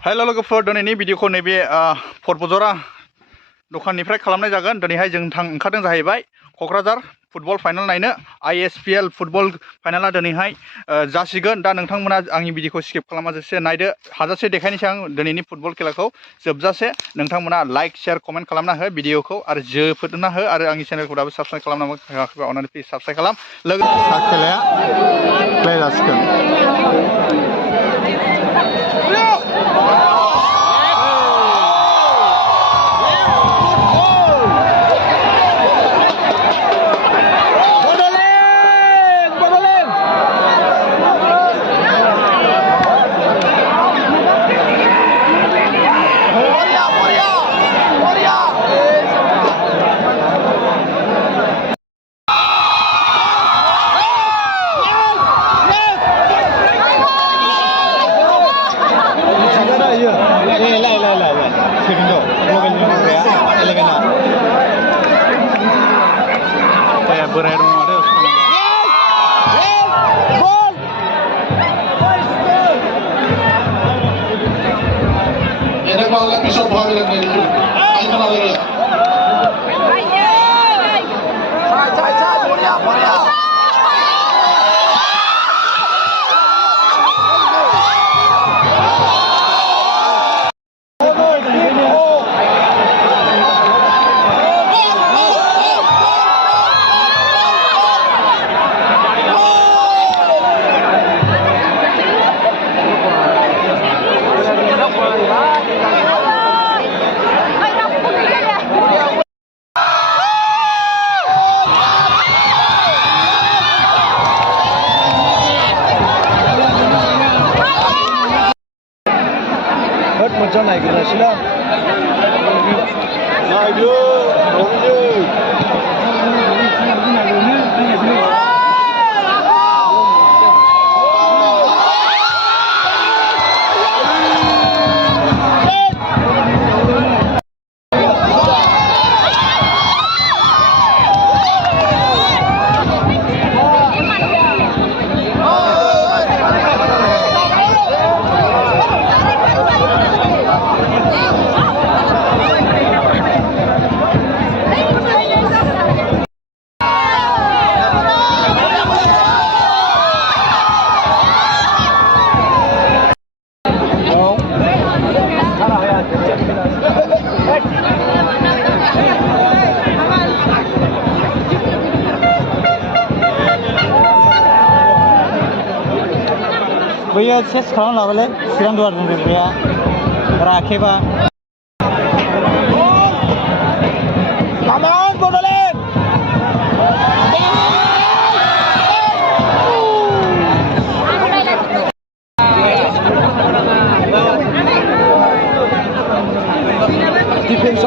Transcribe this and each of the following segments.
हेलो लोगोफोर दिनैनि भिडिअखौ नैबे फरबजरा दखाननिफ्राय खालामनाय जागोन। दिनैहाय जों ओंखारदों जाहैबाय क'क्राझार फुटबल फाइनाल नायनो। ISPL फुटबल फाइनाला दिनैहाय जासिगोन। दा नोंथांमोना आंनि भिडिअखौ स्किप खालामाजासे नायदो, हाजासे देखायनोसै आं दिनैनि फुटबल खेलाखौ जोबजासे। नोंथांमोना लाइक शेयार कमेन्ट खालामना हो भिडिअखौ आरो जोफोरना हो आरो आंनि चेनेलखौ दाबो साबस्क्राइब खालामनांगौ अननानै प्लिज साबस्क्राइब खालाम। खेलाया प्ले जासिगोन। बोराय दङ आरो Enak banget bisa bahagia dari itu. Ayo lagi. Cai, mulia. Macam naik ke sila. Ayo. Boya ses kalan lawale siram dua dun boya rakheba. Come on, Bodolen. Defense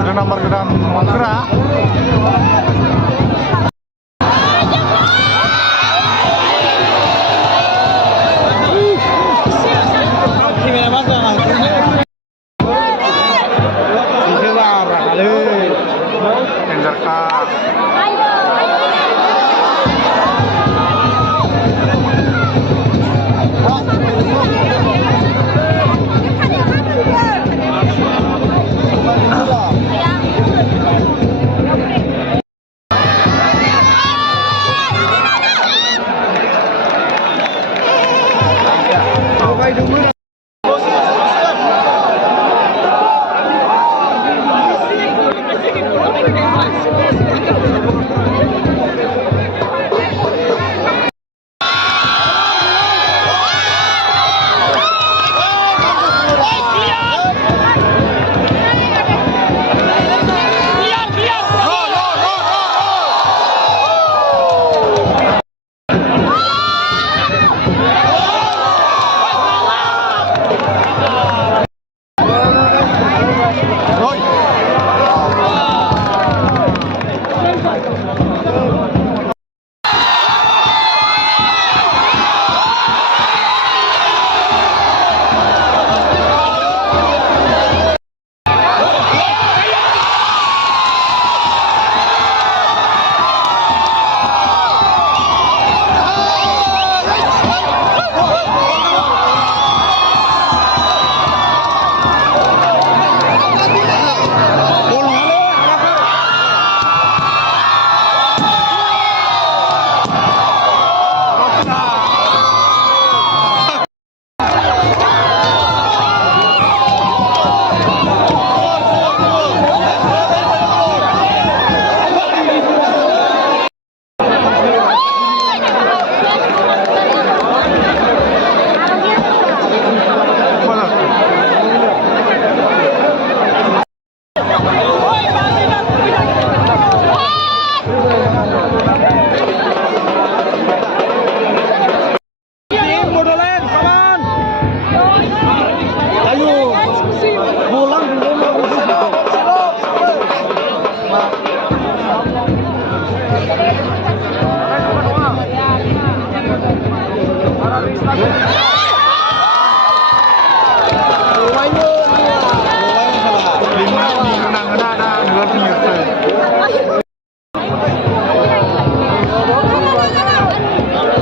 Sudah nomor gedang Mangkera.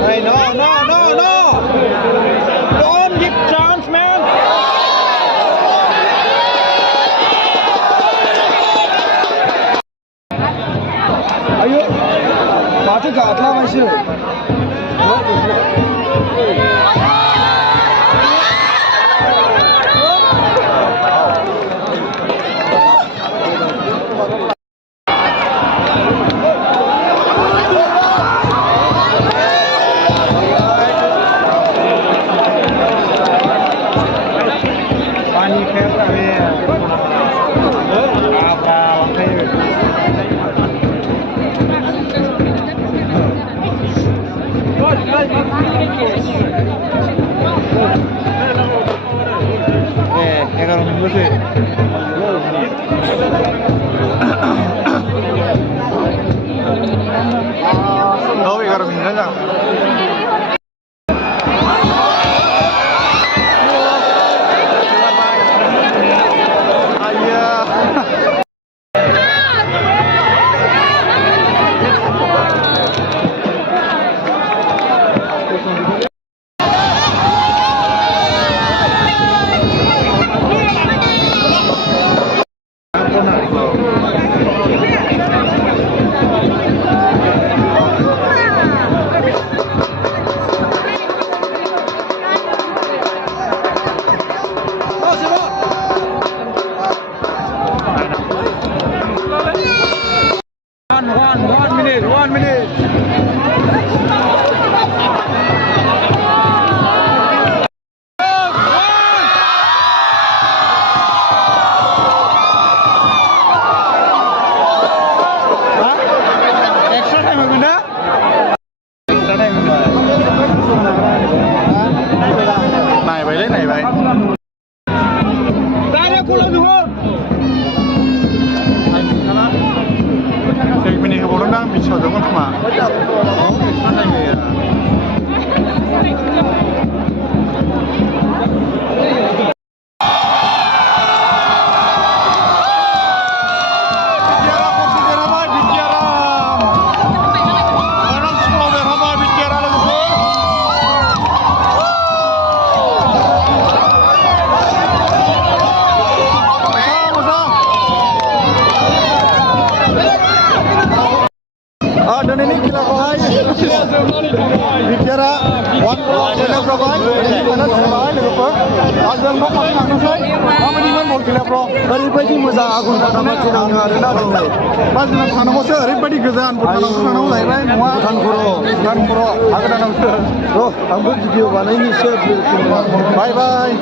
Hey, no. Don't give chance, man.哎呦，把这个拉完是。पानी फेंक रहे हैं Oh, 11 minit aja. One minute. Extra time হবে না? Extra time হবে। নাই ভাই। Tanya pulang dulu. Kayak gini kemudian nang bisa dong sama. Sana ya. Dan ini kita kawai bicara one kita kawai ini mana kawai lupa azam nak apa saya apa ni mana kita pro everybody muza agun pada macam mana ada ni pas nak thana mo sir everybody gazan bukan thana mo lai mua than pro agak dah nak oh ambil video mana ini share bye bye